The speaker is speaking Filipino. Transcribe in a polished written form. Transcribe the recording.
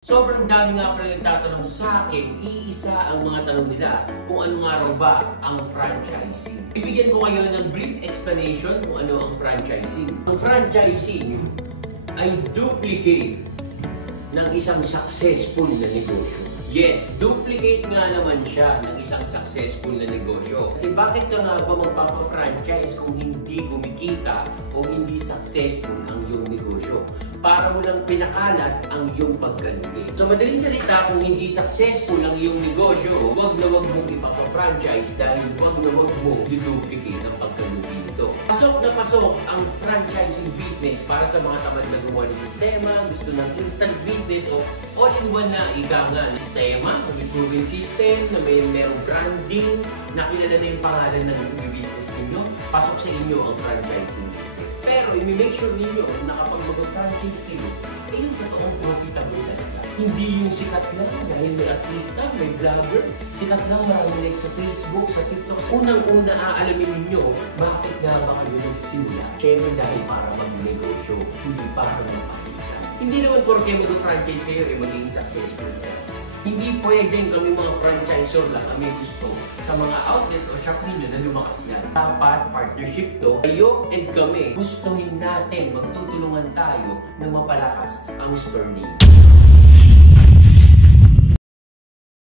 Sobrang dami nga pala nagtatanong sa akin, iisa ang mga tanong nila kung ano nga raw ba ang franchising. Bibigyan ko kayo ng brief explanation kung ano ang franchising. Ang franchising ay duplicate ng isang successful na negosyo. Yes, duplicate nga naman siya ng isang successful na negosyo. Kasi bakit ka nga ba magpapa-franchise kung hindi kumikita o hindi successful ang iyong negosyo? Para mo lang pinakalat ang iyong pagkalugi. So madaling salita, kung hindi successful ang iyong negosyo, wag na wag mong ipapa-franchise dahil wag na wag mong duplicate ang pagkalugi nito. Pasok na pasok ang franchising business para sa mga tamad na gumawa ng sistema, gusto ng instant business o all-in-one na ika nga sistema, may proven system, na mayroong branding, nakilala na yung pangalan ng business ninyo, pasok sa inyo ang franchising business. Pero i-make sure ninyo na kapag mag-franchise kayo, yung totoong profitable talaga. Hindi yung sikat lang dahil may artista, may vlogger, sikat lang marami like sa Facebook, sa TikTok. Unang-una aalamin ninyo, bakit nga ba kayo nagsimula? Siyempre dahil para mag-negosyo, hindi para magpasikat. Hindi naman porke mag-franchise kayo, maging successful kayo. Hindi pwedeng kami mga franchisor lang kami gusto sa mga outlet o shop ninyo na lumakas yan. Dapat partnership to. Kayo and kami, gustuhin natin, magtutulungan tayo na mapalakas ang store ninyo.